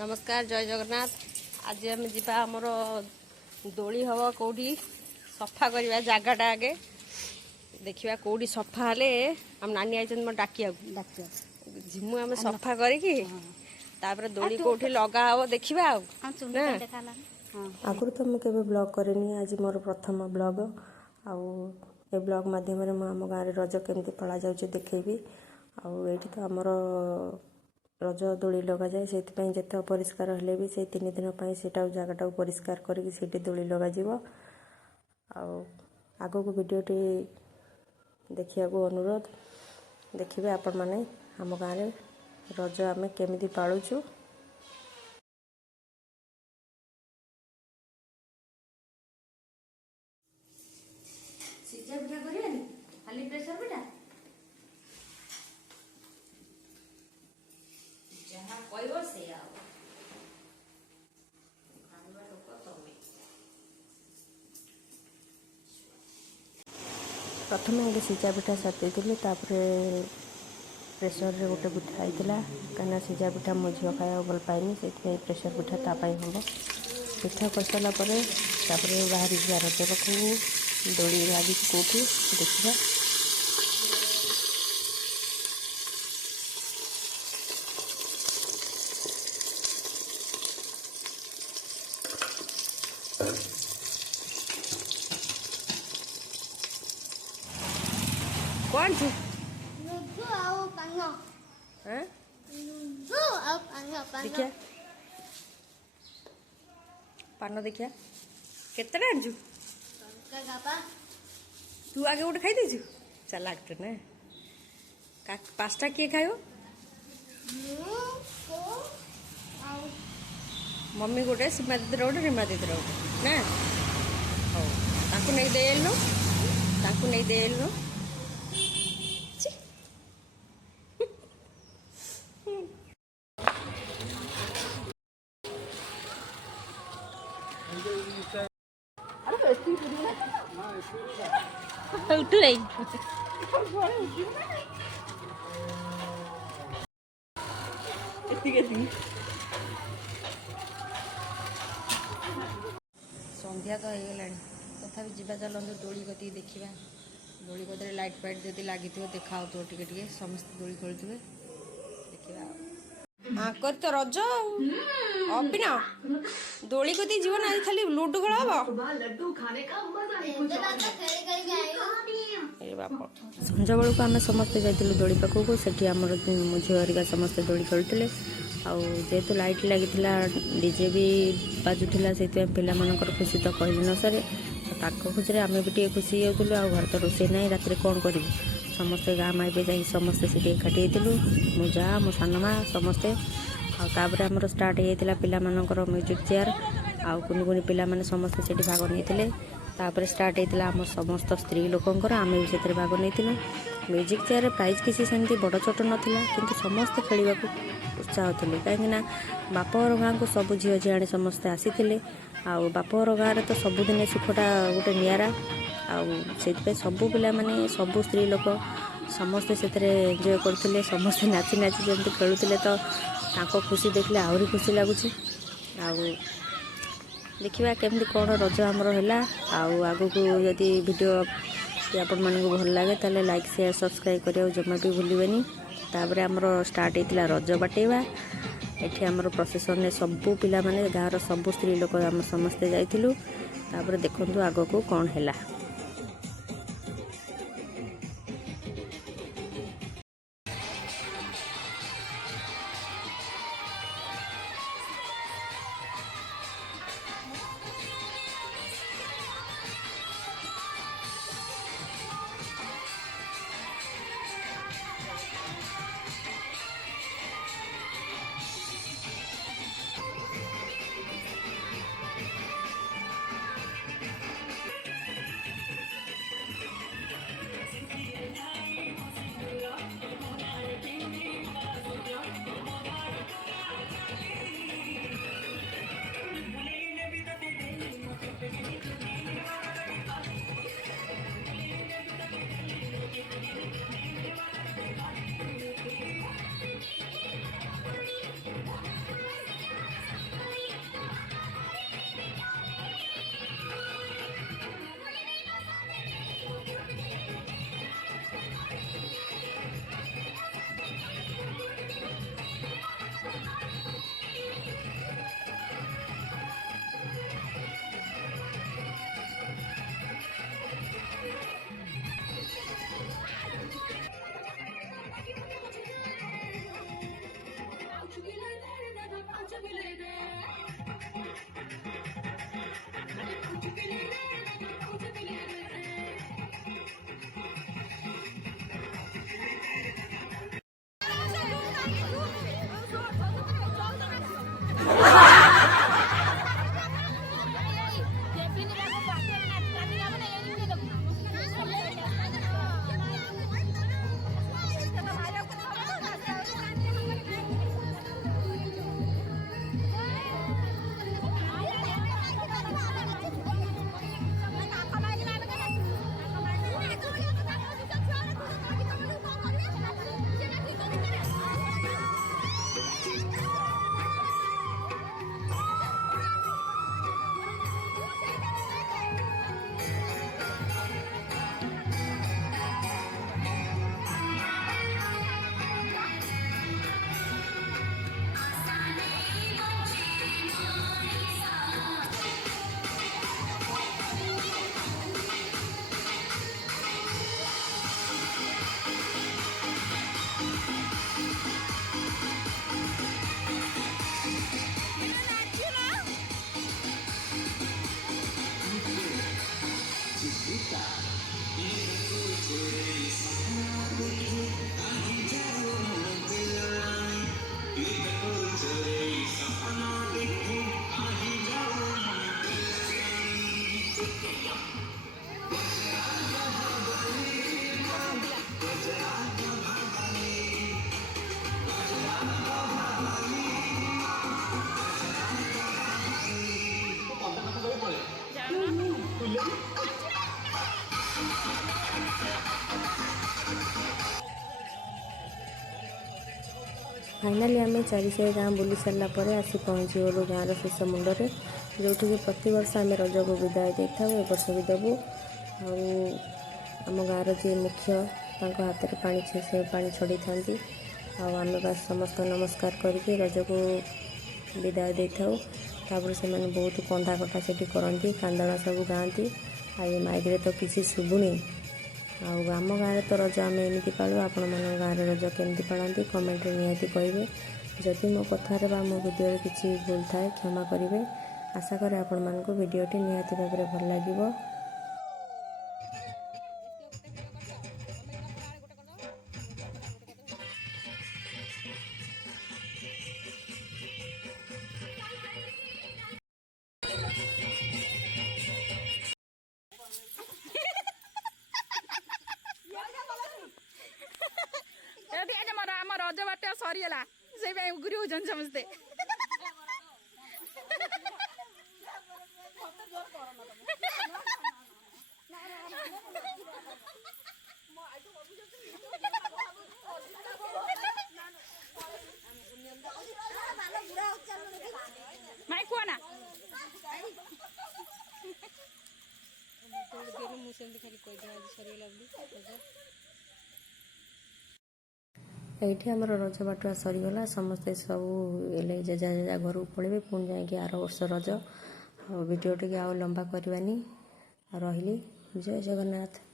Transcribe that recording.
नमस्कार जय जगन्नाथ। आज आम जा आमर दोली हम कौटी सफा करवा जगटा आगे देखा कौटी सफा हेले आम नानी आई मो डाकिया झिमु आम सफा करके दोली कौटी लगा हम देखा आगुरी तो मुझे ब्लॉग करेनी आज मोर प्रथम ब्लॉग ए ब्लॉग मध्यम आम गाँव रज केमती पड़ा जाऊँ देखेबी आई तो आमर रज दोली लग जाए से जिते अपरिष्कार हेले भी से 3 दिन से जगटा परिष्कार करके दोली लग आग को भिडटी देखा अनुरोध देखिए आपण मैंने आम गाँव रज आम केमी पालुचु। सिजा पिठा करवानी खाली प्रेशर पिठा जहाँ कहब से प्रथम आगे सिजा पिठा सारी प्रेसर रे गोटे पिठा होता कहीं सिजा पिठा मो झील खाया भल पाएनि से प्रेसर पिठा तापाई हम पिठा कर सारापर बाहरी जा रज पाखु दोली लगी कौटी देखा कौन छू देखिया पान देखिया केते आनजु तू आगे गोटे खाई देछु चल लागते ना पाँचटा किए खायो मम्मी गोटे सीमा दीदी गोटे रीमा दीदी गोटे ना हो ताकू नहीं देलु ताकू नहीं देलु उठ रही संध्या तो हो गला तथा जीवा चलते दोली कति देखा दोली कति लाइट फाइट जब लगी देखा टे समस्त दोली खेलुवे देखा आकर तो रज अभिना दोली कति जीवन आज खाली लुडु खेल हम संज बेलू आम समस्ते जाइलु दोली पाखक से आम झील समस्ते दोली खेलुले जेहेतु लाइट लगी डीजे भी बाजुला से पिलाମାନଙ୍କର खुशी तो कहली न सर खुशी आम भी टे खुशी होलु घर तो रोसे ना रात कौन करूँ समस्ते गाँ माइबे जा समस्ते से एकाठी होलु मो जा मो सानमा समस्ते आपर आमर स्टार्ट होता पिलाମାନଙ୍କର म्यूजिक चेयर आउ कुनि कुनि पिला माने समस्ते से भाग नहीं तापर स्टार्ट होता आम समस्त स्त्री लोकंर आम भी से भाग नहीं म्यूजिक चेयर प्राइज किसी सेमती बड़ छोट नाला कि समस्ते खेल उत्साह थे कहीं बापर गाँ को सब झील झीआणी समस्ते आसी बापर गाँव तो सबुदिन सुखटा गोटे निरा आउ सबू पिला माने सबू स्त्री लोक समस्ते से एंजॉय करते समस्ते नाची नाची जमी खेलुले तो खुशी देखले आहरी खुशी लगुच देखा केमती कौन रज आमर है आगू जदि वीडियो आपण मानक भल लगे ताले लाइक शेयर सब्सक्राइब करिया जमा भी भूलिबेनी। तापर आमर स्टार्ट होता रज बाटेवा एठी आमर प्रोसेसन में सबू पिला माने गाँव सबू स्त्री लोक आम समस्ते जाइथिलु तापर देखंतु आगको कौन हैला। फाइनाली आम चारि साई गाँ बुली सारा पर आसी पहुँचीगलु गाँव शेष मुंडे जो प्रतिवर्ष आम रज को विदाय दे था ए वर्ष भी देवु आम गाँव जी मुख्य हाथ में पानी से पानी छड़ी था आम बास समस्त नमस्कार करके रज को विदाय दे था से मैंने बहुत कंधा कटा से करती कांदना सब गाँती आई माइक तो किसी शुभुनी आम गाँव तो रज आम एमती पालू आपण मान गाँव रज केमती पालती कमेंट निहाती कहे जदि मो कथार मो वीडियो किसी भूल थाए क्षमा करेंगे आशा करें आपण मानक वीडियोटी निहाती भाव में भल लगे। आम रज बाट सरीगला से उगुरी होजन समस्ते माई कुआ ना ये आमर रज बाटुआ सरीगला समस्ते सब एले जेजा जेजा घर को पड़े पुणी जाकि आर वर्ष रज भिडियो टे आउ लंबा करवानी रही जय जगन्नाथ।